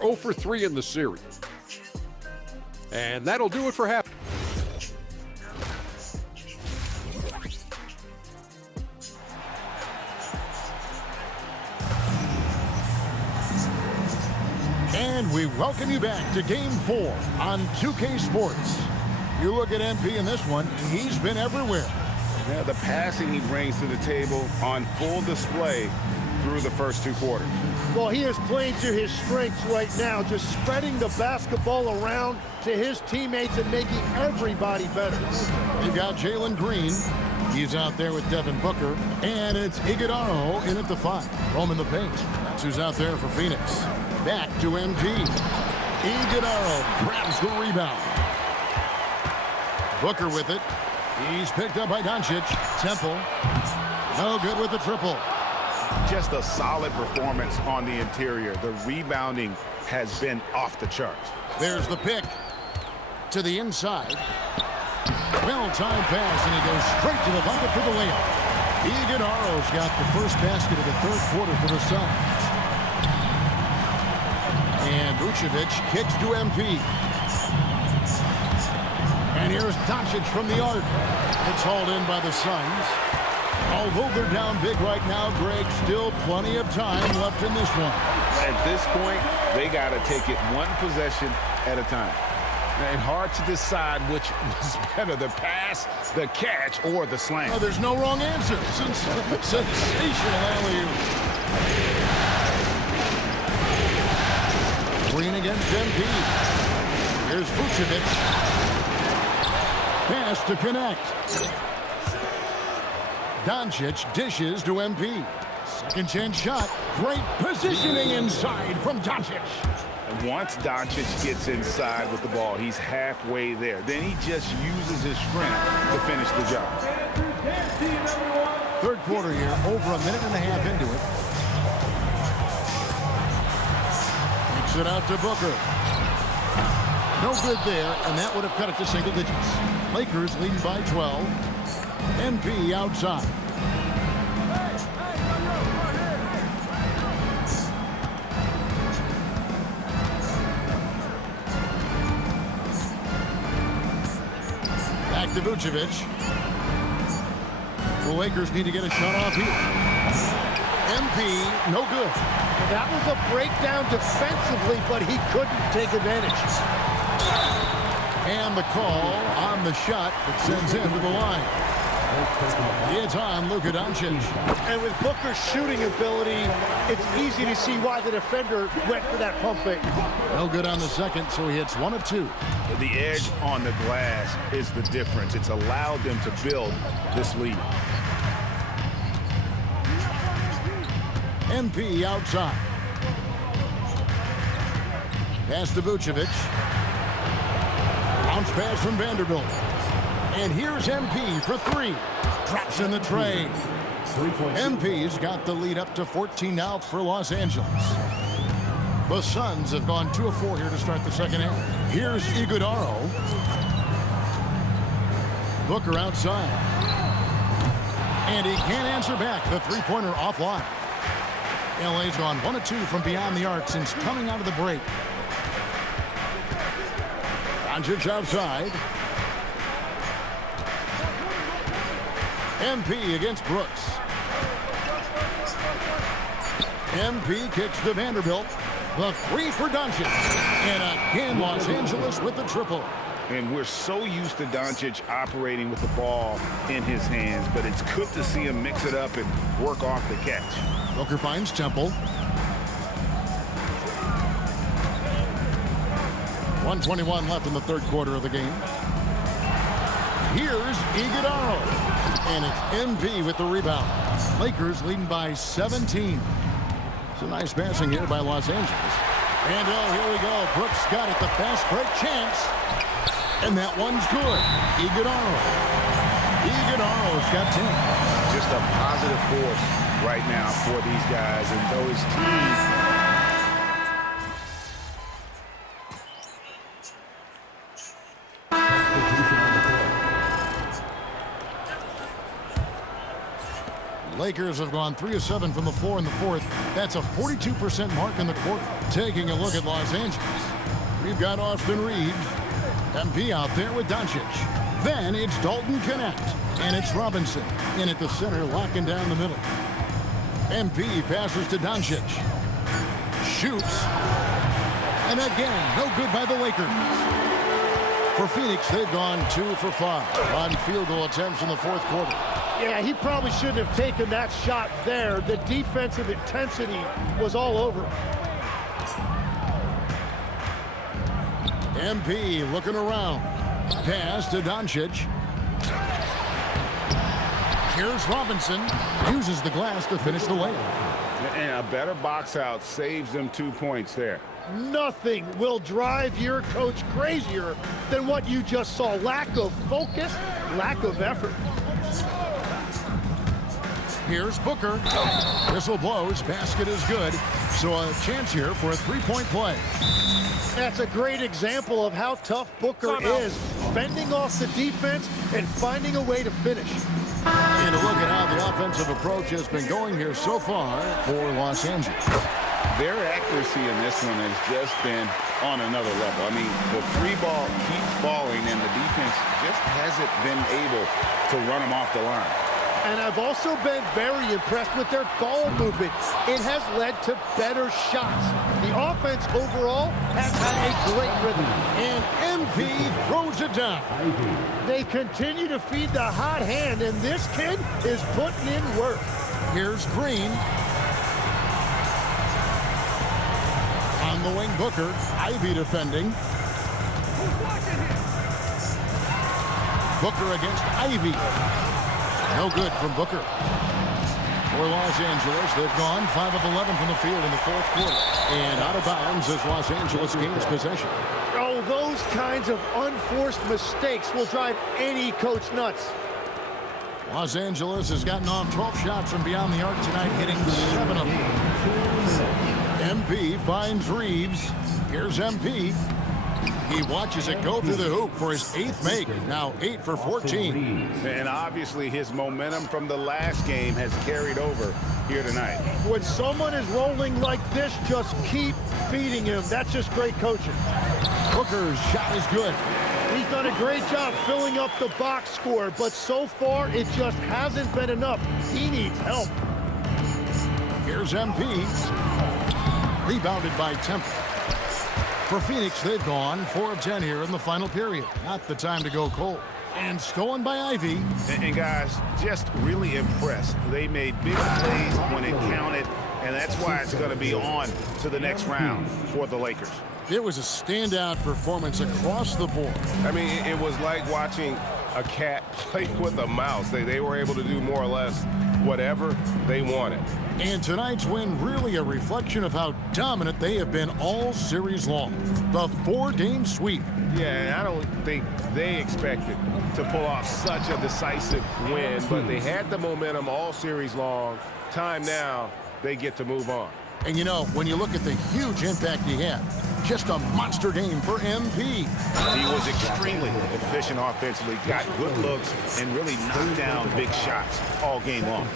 0 for 3 in the series. And that'll do it for half. And we welcome you back to Game 4 on 2K Sports. You look at MP in this one, he's been everywhere. Yeah, the passing he brings to the table on full display through the first 2 quarters. Well, he is playing to his strengths right now, just spreading the basketball around to his teammates and making everybody better. You've got Jalen Green. He's out there with Devin Booker. And it's Iguodala in at the 5. Roaming the paint. That's who's out there for Phoenix. Back to MP. Iguodala grabs the rebound. Booker with it. He's picked up by Doncic. Temple. No good with the triple. Just a solid performance on the interior. The rebounding has been off the charts. There's the pick to the inside. Well-timed pass, and he goes straight to the bucket for the layup. Iguodala's got the first basket of the 3rd quarter for the Suns. And Vucevic kicks to MP. And here's Doncic from the arc. It's hauled in by the Suns. Although they're down big right now, Greg, still plenty of time left in this one. At this point, they got to take it one possession at a time. And hard to decide which was better, the pass, the catch, or the slam. Oh, there's no wrong answer. Sensational alley-oop. Green against MP. Here's Vucevic. Pass to connect. Doncic dishes to MP. Second chance shot. Great positioning inside from Doncic. And once Doncic gets inside with the ball, he's halfway there. Then he just uses his strength to finish the job. 3rd quarter here, over a minute and a half into it. Takes it out to Booker. No good there, and that would have cut it to single digits. Lakers leading by 12. MP outside. Back to Vucevic. The Lakers need to get a shot off here. MP, no good. That was a breakdown defensively, but he couldn't take advantage. And the call on the shot that sends him to the line. It's on Luka Doncic. And with Booker's shooting ability, it's easy to see why the defender went for that pump fake. No good on the second, so he hits 1 of 2. The edge on the glass is the difference. It's allowed them to build this lead. MP outside. Pass to Vucevic. Bounce pass from Vanderbilt. And here's MP for 3. Drops in the tray. MP's got the lead up to 14 now for Los Angeles. The Suns have gone 2 of 4 here to start the second half. Here's Iguodala. Booker outside. And he can't answer back. The 3-pointer offline. LA's gone 1 of 2 from beyond the arc since coming out of the break. Doncic outside. MP against Brooks. MP kicks to Vanderbilt. The 3 for Doncic. And again, Los Angeles with the triple. And we're so used to Doncic operating with the ball in his hands, but it's good to see him mix it up and work off the catch. Booker finds Temple. 1:21 left in the 3rd quarter of the game. Here's Iguodala. And it's MP with the rebound. Lakers leading by 17. It's a nice passing here by Los Angeles. And oh, here we go. Brooks got it. The fast break chance. And that one's good. Iguodala. Iguodala's got 10. Just a positive force right now for these guys and those teams. Lakers have gone 3 of 7 from the floor in the 4th. That's a 42% mark in the quarter. Taking a look at Los Angeles, we've got Austin Reeves. MP out there with Doncic. Then it's Dalton Connect. And it's Robinson in at the center, locking down the middle. MP passes to Doncic. Shoots. And again, no good by the Lakers. For Phoenix, they've gone 2 for 5 on field goal attempts in the fourth quarter. Yeah, he probably shouldn't have taken that shot there. The defensive intensity was all over him. MP looking around. Pass to Doncic. Here's Robinson. Uses the glass to finish the layup. And a better box out saves them 2 points there. Nothing will drive your coach crazier than what you just saw. Lack of focus, lack of effort. Here's Booker. Whistle blows. Basket is good. So a chance here for a three-point play. That's a great example of how tough Booker is, fending off the defense and finding a way to finish. And a look at how the offensive approach has been going here so far for Los Angeles. Their accuracy in this one has just been on another level. I mean, the 3-ball keeps falling, and the defense just hasn't been able to run them off the line. And I've also been very impressed with their ball movement. It has led to better shots. The offense overall has had a great rhythm. And MP throws it down. They continue to feed the hot hand, and this kid is putting in work. Here's Green. On the wing, Booker. Ivy defending. Booker against Ivy. No good from Booker. For Los Angeles, they've gone 5 of 11 from the field in the fourth quarter. And out of bounds as Los Angeles gains possession. Oh, those kinds of unforced mistakes will drive any coach nuts. Los Angeles has gotten off 12 shots from beyond the arc tonight, hitting 7 of them. MP finds Reeves. Here's MP. He watches it go through the hoop for his 8th make. Now 8 for 14. And obviously his momentum from the last game has carried over here tonight. When someone is rolling like this, just keep feeding him. That's just great coaching. Booker's shot is good. He's done a great job filling up the box score, but so far it just hasn't been enough. He needs help. Here's MP. Rebounded by Temple. For Phoenix, they've gone 4 of 10 here in the final period. Not the time to go cold. And stolen by Ivy. And guys, just really impressed. They made big plays when it counted, and that's why it's going to be on to the next round for the Lakers. It was a standout performance across the board. I mean, it was like watching a cat play with a mouse. They were able to do more or less whatever they wanted. And tonight's win really a reflection of how dominant they have been all series long. The 4-game sweep. Yeah, and I don't think they expected to pull off such a decisive win, but they had the momentum all series long. Time now, they get to move on. And you know, when you look at the huge impact he had, just a monster game for MP. He was extremely efficient offensively, got good looks, and really knocked down big shots all game long.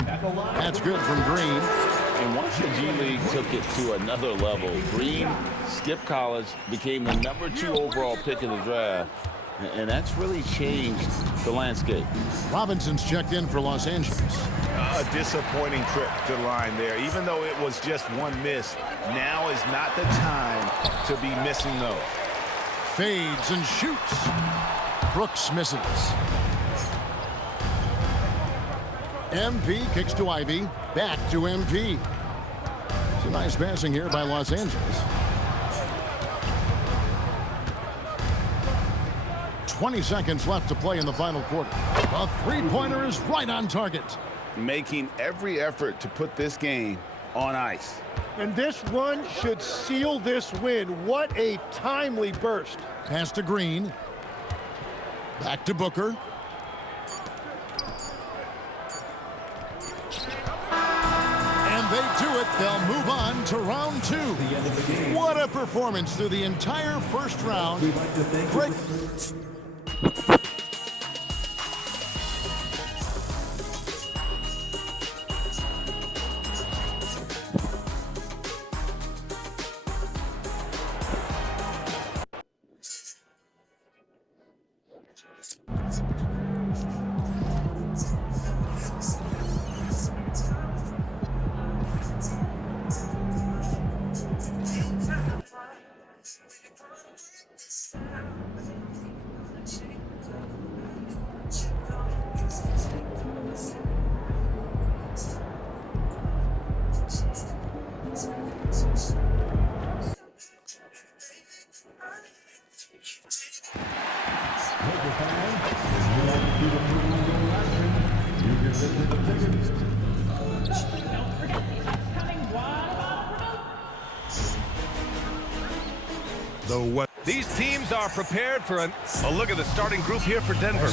That's good from Green. And once the G League took it to another level, Green skipped college, became the #2 overall pick in the draft, and that's really changed the landscape. Robinson's checked in for Los Angeles. A disappointing trip to the line there. Even though it was just one miss, now is not the time to be missing those. Fades and shoots. Brooks misses. MP kicks to Ivy. Back to MP. It's a nice passing here by Los Angeles. 20 seconds left to play in the final quarter. A three-pointer is right on target. Making every effort to put this game on ice. And this run should seal this win. What a timely burst. Pass to Green. Back to Booker. And they do it. They'll move on to round 2. What a performance through the entire first round. Great. These teams are prepared for a look at the starting group here for Denver.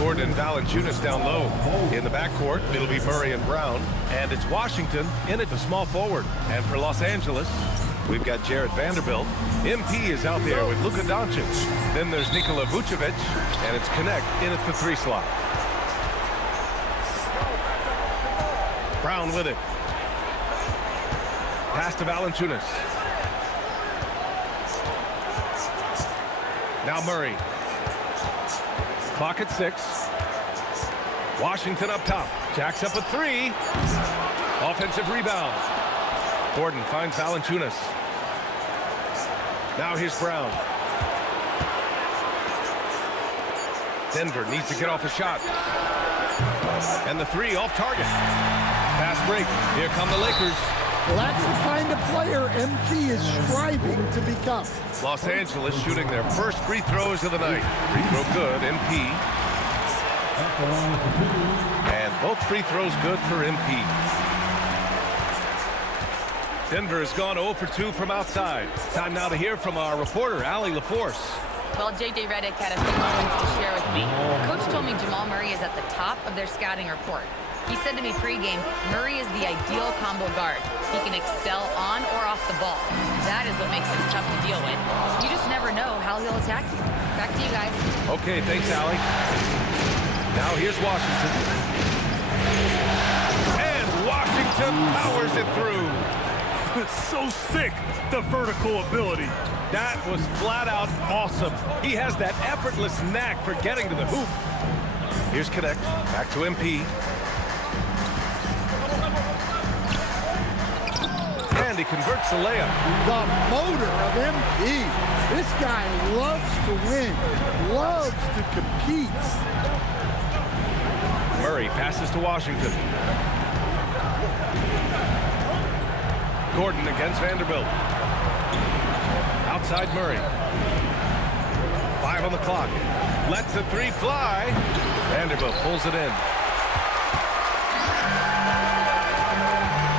Gordon and Valanciunas down low. In the backcourt, it'll be Murray and Brown. And it's Washington in at the small forward. And for Los Angeles, we've got Jarred Vanderbilt. MP is out there with Luka Doncic. Then there's Nikola Vucevic, and it's Connect in at the 3 slot. Brown with it. Pass to Valanciunas. Now Murray. Clock at 6. Washington up top. Jacks up a 3. Offensive rebound. Gordon finds Valanciunas. Now here's Brown. Denver needs to get off a shot. And the 3 off target. Fast break. Here come the Lakers. Well, that's the kind of player MP is striving to become. Los Angeles shooting their first free throws of the night. Free throw good, MP. And both free throws good for MP. Denver has gone 0 for 2 from outside. Time now to hear from our reporter, Allie LaForce. Well, J.J. Redick had a few moments to share with me. Coach told me Jamal Murray is at the top of their scouting report. He said to me pregame, Murray is the ideal combo guard. He can excel on or off the ball. That is what makes him tough to deal with. You just never know how he'll attack you. Back to you guys. Okay, thanks, Allie. Now here's Washington. And Washington powers it through. So sick, the vertical ability. That was flat out awesome. He has that effortless knack for getting to the hoop. Here's Connect. Back to MP. And he converts the layup. The motor of MP. This guy loves to win, loves to compete. Murray passes to Washington. Gordon against Vanderbilt. Outside Murray. 5 on the clock. Lets the 3 fly. Vanderbilt pulls it in.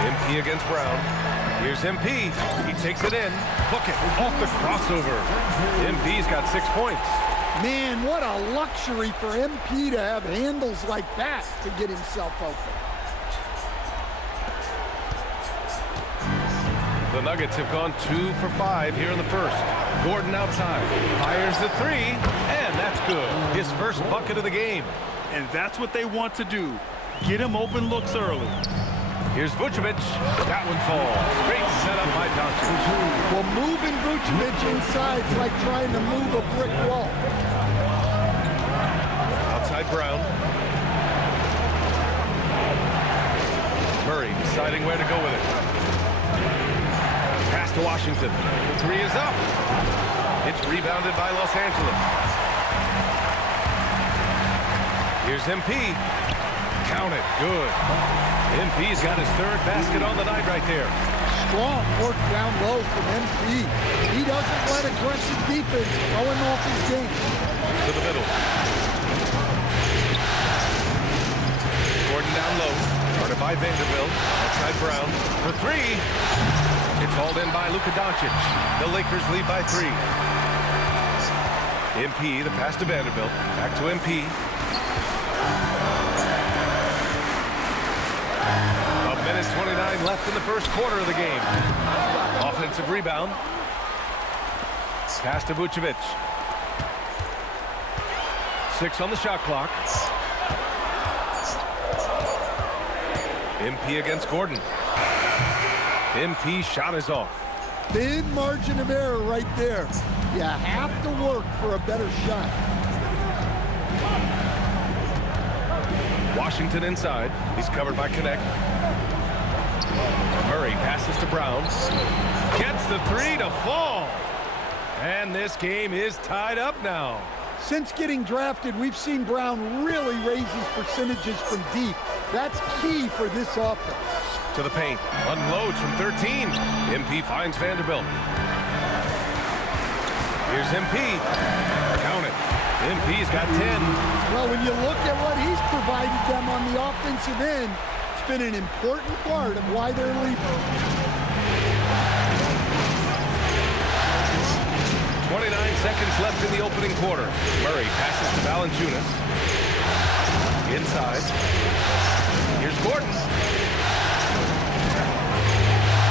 MP against Brown. Here's MP. He takes it in. Book it off the crossover. MP's got 6 points. Man, what a luxury for MP to have handles like that to get himself open. The Nuggets have gone 2 for 5 here in the first. Gordon outside. Fires the 3, and that's good. His first bucket of the game. And that's what they want to do. Get him open looks early. Here's Vucevic. That one falls. Great setup by Doncic. Well, moving Vucevic inside is like trying to move a brick wall. Outside Brown. Murray deciding where to go with it. Pass to Washington. The 3 is up. It's rebounded by Los Angeles. Here's MP. Count it. Good. MP's got his 3rd basket on the night right there. Strong work down low from MP. He doesn't let aggressive defense throw him off his game. To the middle. Gordon down low. Guarded by Vanderbilt. Outside Brown. For 3. It's hauled in by Luka Doncic. The Lakers lead by 3. MP, the pass to Vanderbilt. Back to MP. A minute 29 left in the first quarter of the game. Offensive rebound. Pass to Vucevic. 6 on the shot clock. MP against Gordon. MP shot is off. Thin margin of error right there. You have to work for a better shot. Washington inside. He's covered by Connect. Murray passes to Brown. Gets the 3 to fall. And this game is tied up now. Since getting drafted, we've seen Brown really raise his percentages from deep. That's key for this offense. To the paint. Unloads from 13. MP finds Vanderbilt. Here's MP. Count it. MP's got 10. Well, when you look at what he's provided them on the offensive end, it's been an important part of why they're leading. 29 seconds left in the opening quarter. Murray passes to Valanciunas. Inside. Here's Gordon.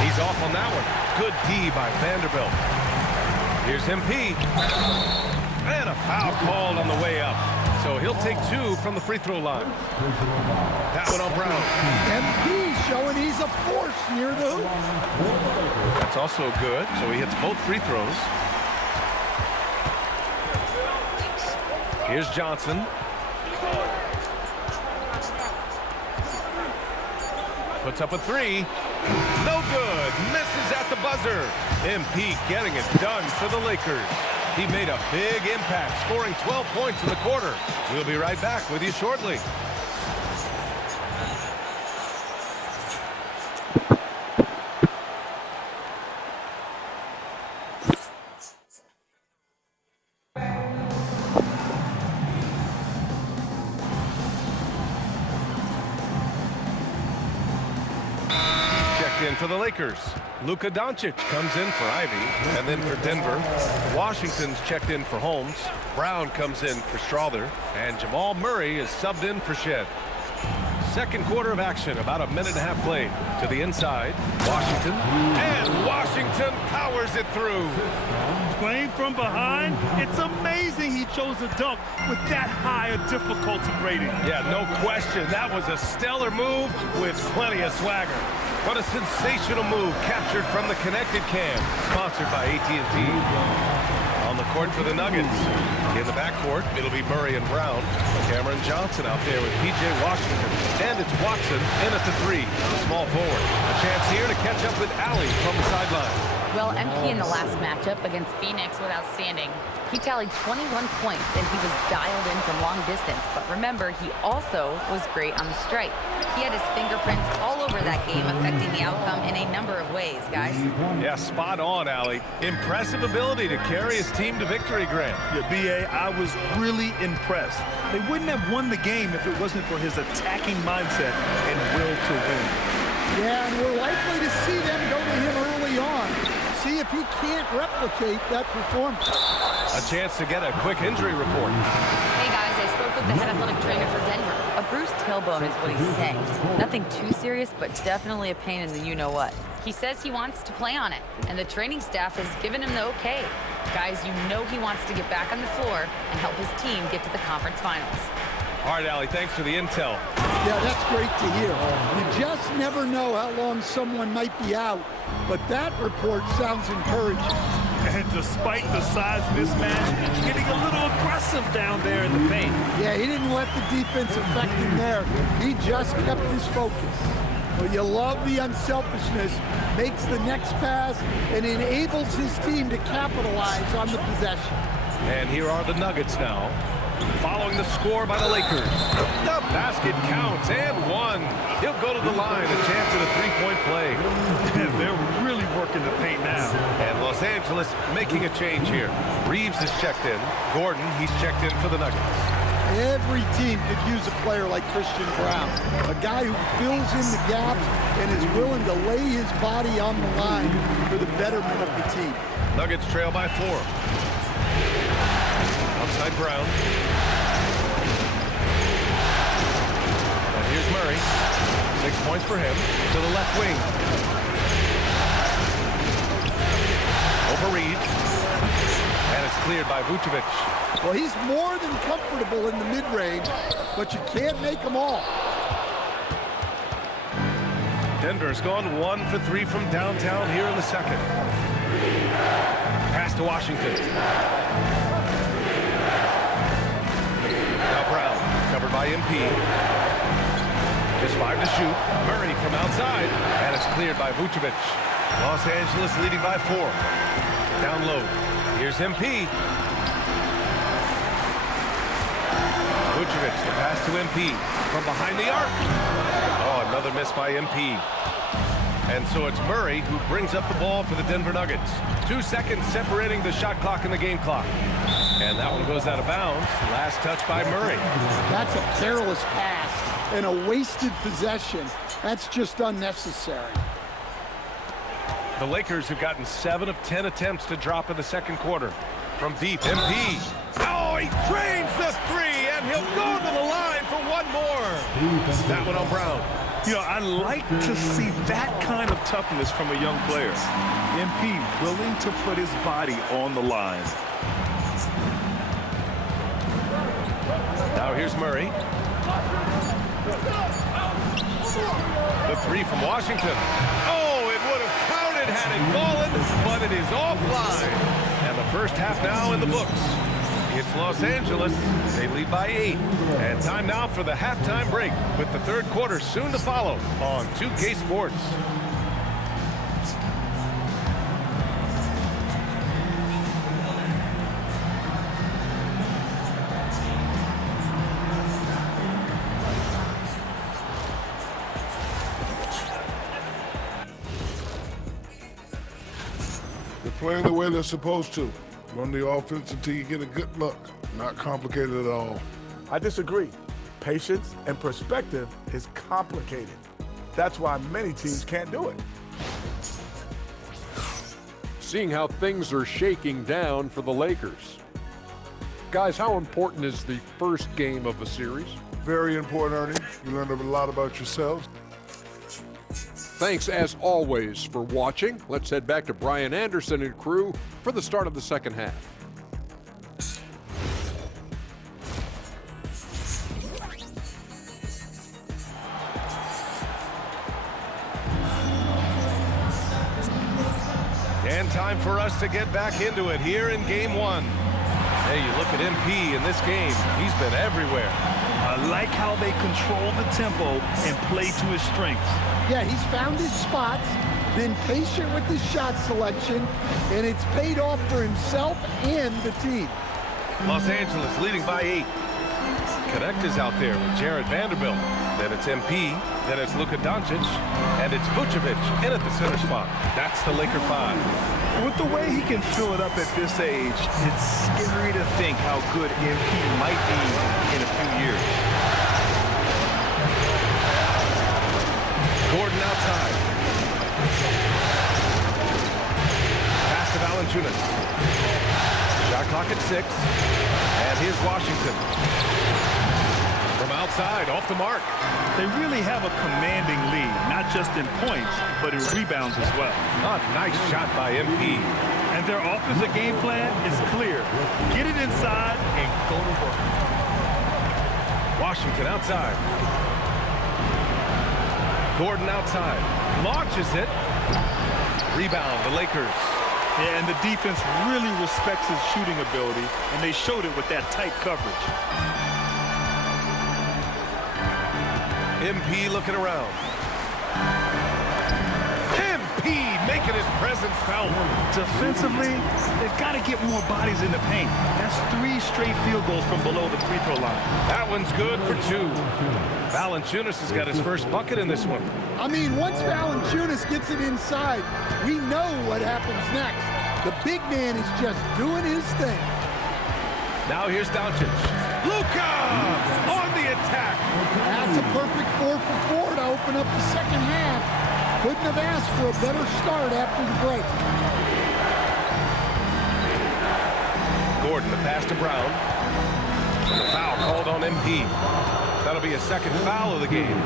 He's off on that one. Good D by Vanderbilt. Here's MP. And a foul called on the way up. So he'll take 2 from the free throw line. That one on Brown. MP showing he's a force near the hoop. That's also good. So he hits both free throws. Here's Johnson. Puts up a 3. No good. Misses at the buzzer. MP getting it done for the Lakers. He made a big impact, scoring 12 points in the quarter. We'll be right back with you shortly. In for the Lakers. Luka Doncic comes in for Ivy, and then for Denver. Washington's checked in for Holmes. Brown comes in for Strawther, and Jamal Murray is subbed in for Shed. Second quarter of action, about a minute and a half played. To the inside, Washington, and Washington powers it through. Playing from behind, it's amazing he chose a dunk with that high a difficulty rating. Yeah, no question. That was a stellar move with plenty of swagger. What a sensational move captured from the connected cam, sponsored by AT&T. On the court for the Nuggets. In the backcourt, it'll be Murray and Brown. Cameron Johnson out there with P.J. Washington. And it's Watson in at the 3, the small forward. A chance here to catch up with Allie from the sideline. Well, MP in the last matchup against Phoenix was outstanding. He tallied 21 points, and he was dialed in from long distance. But remember, he also was great on the strike. He had his fingerprints all over that game, affecting the outcome in a number of ways, guys. Yeah, spot on, Allie. Impressive ability to carry his team to victory, Grant. Yeah, B.A., I was really impressed. They wouldn't have won the game if it wasn't for his attacking mindset and will to win. Yeah, and we're likely to see them go to him early on. See if he can't replicate that performance. A chance to get a quick injury report. Hey, guys, I spoke with the head athletic trainer for Denver. A bruised tailbone is what he's saying. Nothing too serious, but definitely a pain in the you-know-what. He says he wants to play on it, and the training staff has given him the okay. Guys, you know he wants to get back on the floor and help his team get to the conference finals. All right, Allie, thanks for the intel. Yeah, that's great to hear. You just never know how long someone might be out, but that report sounds encouraging. And despite the size mismatch, getting a little aggressive down there in the paint. Yeah, he didn't let the defense affect him there. He just kept his focus. Well, you love the unselfishness, makes the next pass, and enables his team to capitalize on the possession. And here are the Nuggets now. Following the score by the Lakers. The basket counts and 1. He'll go to the line, a chance at a 3-point play. And they're really working the paint now. And Los Angeles making a change here. Reeves is checked in. Gordon, he's checked in for the Nuggets. Every team could use a player like Christian Brown, a guy who fills in the gaps and is willing to lay his body on the line for the betterment of the team. Nuggets trail by 4. Outside Brown. And here's Murray. 6 points for him. To the left wing. Over Reeves. And it's cleared by Vucevic. Well, he's more than comfortable in the mid-range, but you can't make them all. Denver's gone 1 for 3 from downtown here in the second. Pass to Washington. Now Brown, covered by MP. Just 5 to shoot. Murray from outside, and it's cleared by Vucevic. Los Angeles leading by 4. Down low. Here's MP. Vucevic, the pass to MP. From behind the arc. Oh, another miss by MP. And so it's Murray who brings up the ball for the Denver Nuggets. 2 seconds separating the shot clock and the game clock. And that one goes out of bounds. Last touch by Murray. That's a careless pass and a wasted possession. That's just unnecessary. The Lakers have gotten 7 of 10 attempts to drop in the second quarter. From deep, MP. Oh, he drains the three, and he'll go to the line for one more. That one on Brown. You know, I like to see that kind of toughness from a young player. MP willing to put his body on the line. Now here's Murray. The three from Washington. Oh, it would have counted had it fallen, but it is offline. And the first half now in the books. It's Los Angeles. They lead by 8. And time now for the halftime break, with the third quarter soon to follow on 2K Sports. They're playing the way they're supposed to. Run the offense until you get a good look. Not complicated at all. I disagree. Patience and perspective is complicated. That's why many teams can't do it. Seeing how things are shaking down for the Lakers. Guys, how important is the first game of a series? Very important, Ernie. You learned a lot about yourselves. Thanks, as always, for watching. Let's head back to Brian Anderson and crew for the start of the second half. And time for us to get back into it here in game one. Hey, you look at MP in this game. He's been everywhere. I like how they control the tempo and play to his strengths. Yeah, he's found his spots, been patient with his shot selection, and it's paid off for himself and the team. Los Angeles leading by 8. Connect is out there with Jared Vanderbilt. Then it's MP, then it's Luka Doncic, and it's Vucevic in at the center spot. That's the Laker 5. With the way he can fill it up at this age, it's scary to think how good MP might be in a few years. Gordon outside. Pass to Valanciunas. Shot clock at 6. And here's Washington. From outside, off the mark. They really have a commanding lead, not just in points, but in rebounds as well. A nice shot by MP. And their offensive game plan is clear. Get it inside and go to work. Washington outside. Gordon outside. Launches it. Rebound, the Lakers. Yeah, and the defense really respects his shooting ability, and they showed it with that tight coverage. MP looking around. MP making his presence felt. Defensively, they've got to get more bodies in the paint. That's 3 straight field goals from below the free throw line. That one's good for 2. Valanciunas has got his first bucket in this one. I mean, once Valanciunas gets it inside, we know what happens next. The big man is just doing his thing. Now here's Doncic. Luka on the attack. That's a perfect 4 for 4 to open up the second half. Couldn't have asked for a better start after the break. Gordon, the pass to Brown. The foul called on MP. That'll be a second foul of the game.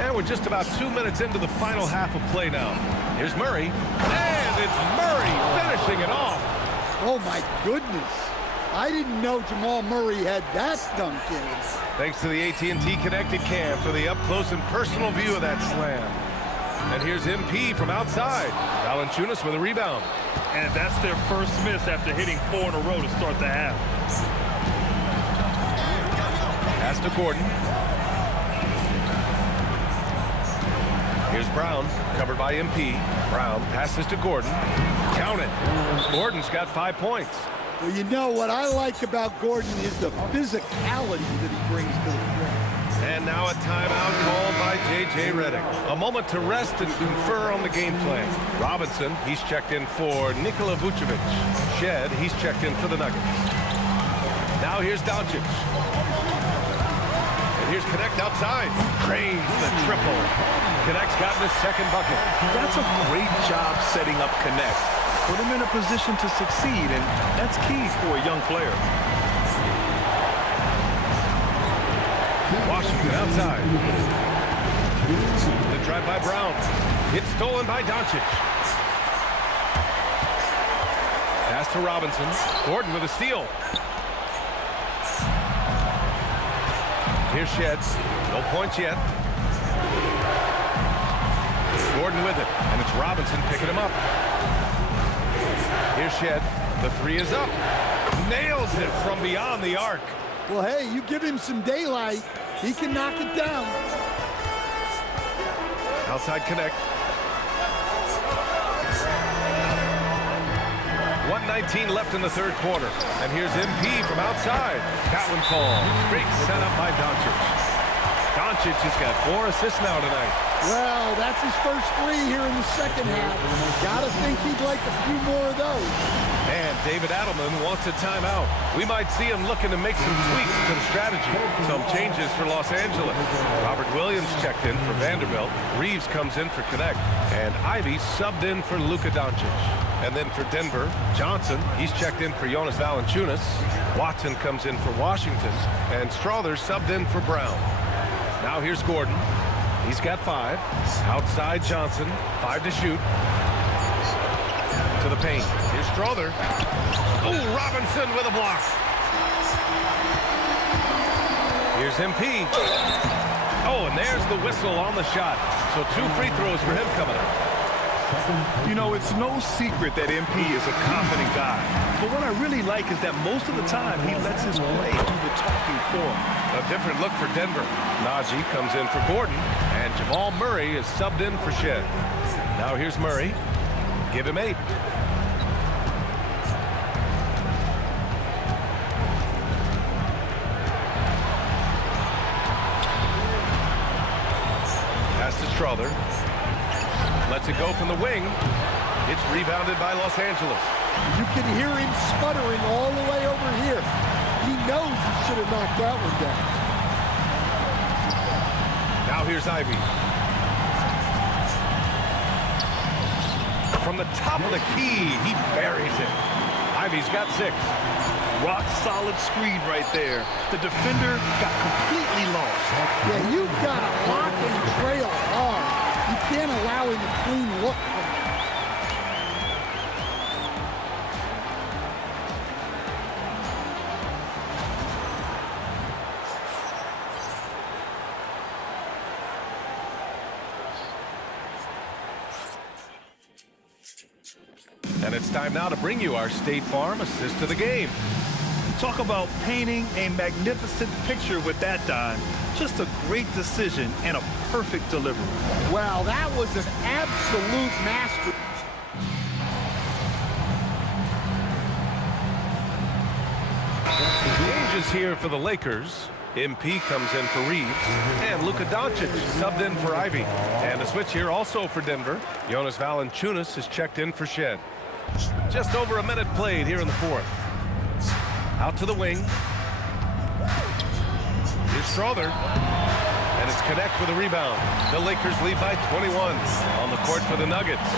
And we're just about 2 minutes into the final half of play now. Here's Murray. And it's Murray finishing it off. Oh, my goodness. I didn't know Jamal Murray had that dunk in him. Thanks to the AT&T Connected Cam for the up-close and personal view of that slam. And here's MP from outside. Valanciunas with a rebound. And that's their first miss after hitting 4 in a row to start the half. Pass to Gordon. Here's Brown, covered by MP. Brown passes to Gordon. Count it. Gordon's got 5 points. Well, you know what I like about Gordon is the physicality that he brings to the floor. And now a timeout called by J.J. Redick. A moment to rest and confer on the game plan. Robinson, he's checked in for Nikola Vucevic. Shed, he's checked in for the Nuggets. Now here's Doncic. And here's Connect outside. Cranes the triple. Connect's gotten his second bucket. That's a great job setting up Connect. Put him in a position to succeed, and that's key for a young player. Washington outside. The drive by Brown. It's stolen by Doncic. Pass to Robinson. Gordon with a steal. Here's Shed. No points yet. Gordon with it. And it's Robinson picking him up. Here's Shed. The three is up. Nails it from beyond the arc. Well, hey, you give him some daylight, he can knock it down. Outside Connect. 1:19 left in the third quarter. And here's MP from outside. That one falls. Great setup by Doncic. Doncic has got 4 assists now tonight. Well, that's his first 3 here in the second half. Gotta think he'd like a few more of those. And David Adelman wants a timeout. We might see him looking to make some tweaks to the strategy. Some changes for Los Angeles. Robert Williams checked in for Vanderbilt. Reeves comes in for Connect. And Ivy subbed in for Luka Doncic. And then for Denver, Johnson, he's checked in for Jonas Valanciunas. Watson comes in for Washington. And Strother subbed in for Brown. Now here's Gordon. He's got 5. Outside Johnson, 5 to shoot. To the paint. Here's Strother. Oh, Robinson with a block. Here's MP. Oh, and there's the whistle on the shot. So 2 free throws for him coming up. You know, it's no secret that MP is a confident guy. But what I really like is that most of the time he lets his play do the talking for him. A different look for Denver. Najee comes in for Gordon, and Jamal Murray is subbed in for Shed. Now here's Murray. Give him 8. Pass to Strother. Lets it go from the wing. It's rebounded by Los Angeles. You can hear him sputtering all the way over here. He knows he should have knocked that one down. Now here's Ivy. From the top of the key, he buries it. Ivy's got 6. Rock solid screen right there. The defender got completely lost. Yeah, you've got to lock and trail hard. You can't allow him a clean look from him. And it's time now to bring you our State Farm assist to the game. Talk about painting a magnificent picture with that dime. Just a great decision and a perfect delivery. Well, that was an absolute master. Changes here for the Lakers. MP comes in for Reeves. And Luka Doncic subbed in for Ivy. And a switch here also for Denver. Jonas Valanciunas is checked in for Shed. Just over a minute played here in the fourth. Out to the wing. Here's Strother. And it's Connect with a rebound. The Lakers lead by 21 on the court for the Nuggets.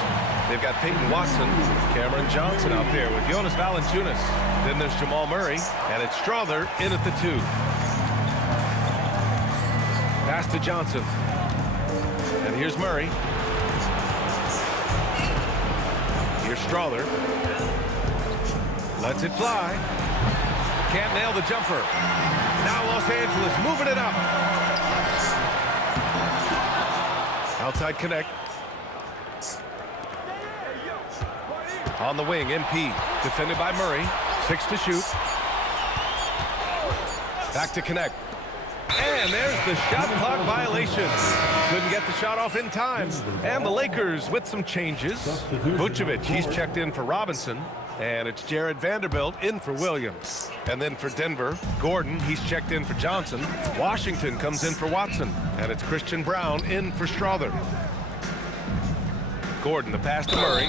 They've got Peyton Watson, Cameron Johnson out there with Jonas Valanciunas. Then there's Jamal Murray, and it's Strother in at the 2. Pass to Johnson. And here's Murray. Here's Strother. Lets it fly. Can't nail the jumper. Now Los Angeles moving it up. Outside Connect. On the wing, MP. Defended by Murray. 6 to shoot. Back to Connect. And there's the shot clock violation. Couldn't get the shot off in time. And the Lakers with some changes. Vucevic, he's checked in for Robinson. And it's Jared Vanderbilt in for Williams. And then for Denver, Gordon, he's checked in for Johnson. Washington comes in for Watson. And it's Christian Brown in for Strother. Gordon, the pass to Murray.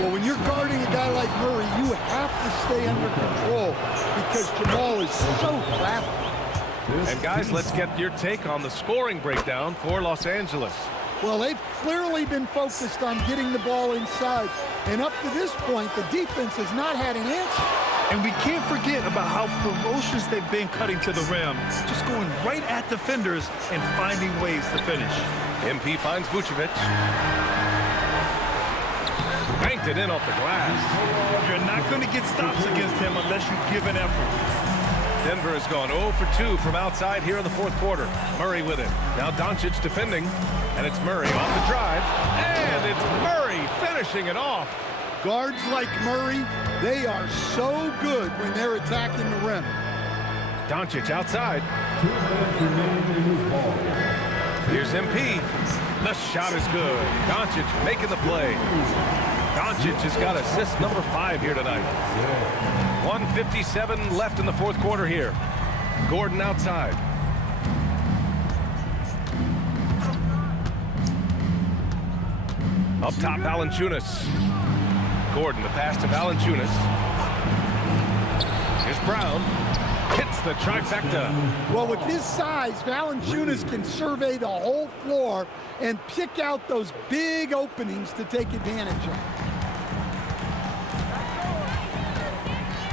Well, when you're guarding a guy like Murray, you have to stay under control because Jamal is so crafty. And guys, let's get your take on the scoring breakdown for Los Angeles. Well, they've clearly been focused on getting the ball inside. And up to this point, the defense has not had an answer. And we can't forget about how ferocious they've been cutting to the rim, just going right at defenders and finding ways to finish. MP finds Vucevic. Banked it in off the glass. You're not going to get stops against him unless you give an effort. Denver has gone 0 for 2 from outside here in the fourth quarter. Murray with it. Now Doncic defending. And it's Murray off the drive. And it's Murray finishing it off. Guards like Murray, they are so good when they're attacking the rim. Doncic outside. Here's MP. The shot is good. Doncic making the play. Doncic has got assist number 5 here tonight. 1:57 left in the fourth quarter here. Gordon outside. Up top, Valanciunas. Gordon, the pass to Valanciunas. Here's Brown. Hits the trifecta. Well, with his size, Valanciunas can survey the whole floor and pick out those big openings to take advantage of.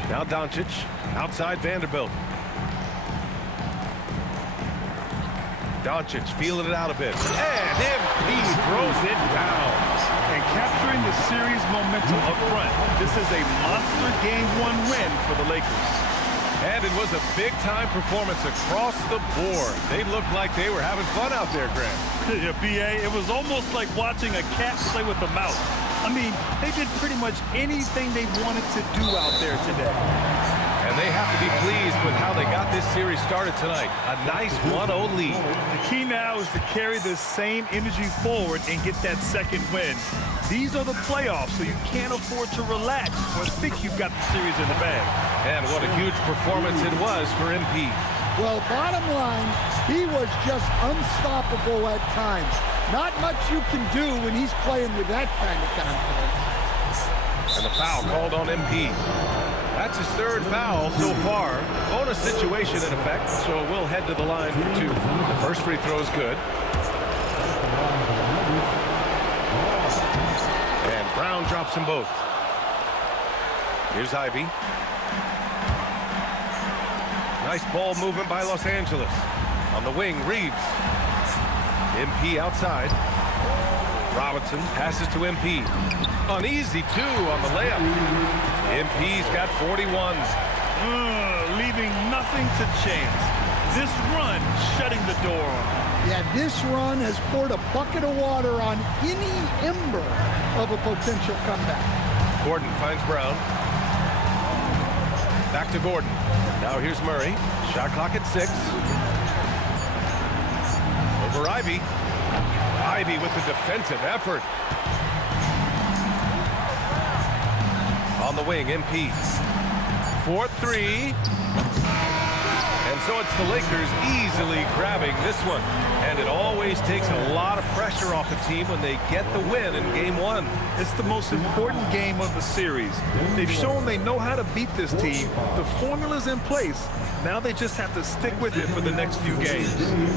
Now Doncic, outside Vanderbilt. Doncic feeling it out a bit. And MP throws it down. And capturing the series momentum up front. This is a monster Game 1 win for the Lakers. And it was a big-time performance across the board. They looked like they were having fun out there, Grant. Yeah, B.A., it was almost like watching a cat play with a mouse. I mean, they did pretty much anything they wanted to do out there today. And they have to be pleased with how they got this series started tonight. A nice 1-0 lead. The key now is to carry this same energy forward and get that second win. These are the playoffs, so you can't afford to relax or think you've got the series in the bag. And what a huge performance it was for MP. Well, bottom line, he was just unstoppable at times. Not much you can do when he's playing with that kind of confidence. And the foul called on MP. That's his third foul so far. Bonus situation in effect, so we'll head to the line for 2. The first free throw is good. And Brown drops them both. Here's Ivy. Nice ball movement by Los Angeles. On the wing, Reeves. MP outside. Robinson passes to MP. Uneasy, too, on the layup. MP's got 41. Leaving nothing to chance. This run shutting the door on him. Yeah, this run has poured a bucket of water on any ember of a potential comeback. Gordon finds Brown. Back to Gordon. Now here's Murray. Shot clock at 6. Over Ivy. Ivy with the defensive effort. On the wing, MP. 4-3. And so it's the Lakers easily grabbing this one. And it always takes a lot of pressure off a team when they get the win in Game 1. It's the most important game of the series. They've shown they know how to beat this team. The formula's in place. Now they just have to stick with it for the next few games.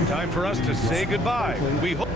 Time for us to say goodbye. We hope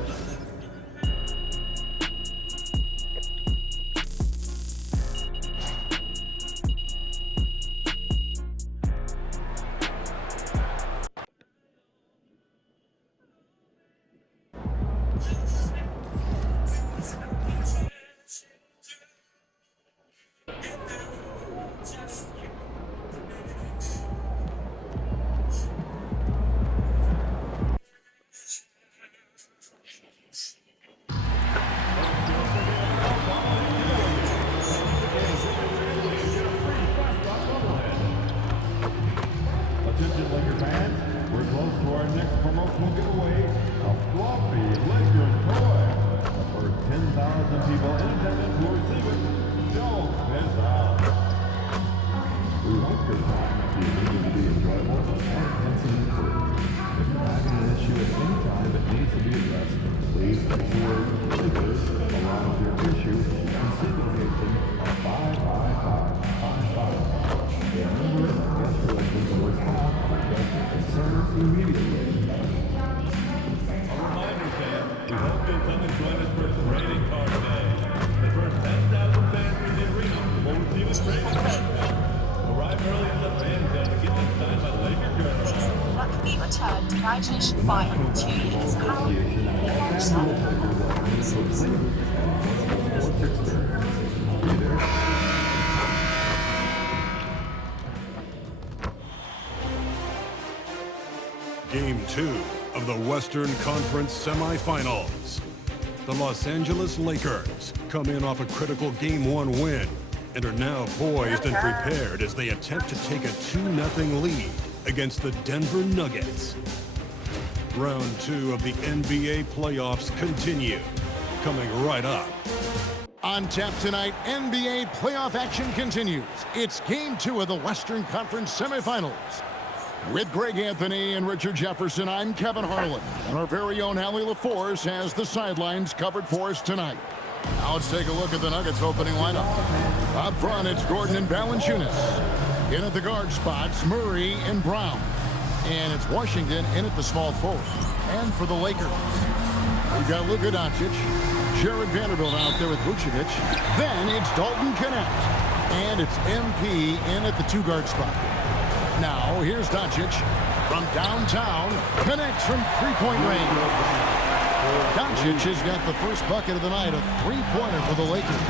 for our next promotional giveaway, a fluffy Lakers toy. The first 10,000 people in attendance will receive it. Don't miss out. We want your time at the meeting to be enjoyable and incident-free. If you're having an issue at any time that needs to be addressed, please text the word Lakers along with your issue and seek location of 55555. A member of guest relations will respond to your concerns immediately. A reminder, fans, we hope you'll come and join us for trading card day. The first 10,000 fans in the arena will receive a trading card day. Arrive early in the fan zone to get them signed by Laker journalists. Luck be returned by Jason Bynum. 2 years Game 2 of the Western Conference semifinals. The Los Angeles Lakers come in off a critical Game 1 win and are now poised and prepared as they attempt to take a 2-0 lead against the Denver Nuggets. Round 2 of the NBA playoffs continue, coming right up. On tap tonight, NBA playoff action continues. It's Game 2 of the Western Conference semifinals. With Greg Anthony and Richard Jefferson, I'm Kevin Harlan. And our very own Allie LaForce has the sidelines covered for us tonight. Now let's take a look at the Nuggets opening lineup. Up front, it's Gordon and Valanciunas. In at the guard spots, Murray and Brown. And it's Washington in at the small forward. And for the Lakers, we've got Luka Doncic, Jared Vanderbilt out there with Vucevic. Then it's Dalton Knecht. And it's MP in at the 2-guard spot. Now, here's Doncic from downtown, connects from three-point range. Doncic has got the first bucket of the night, a three-pointer for the Lakers.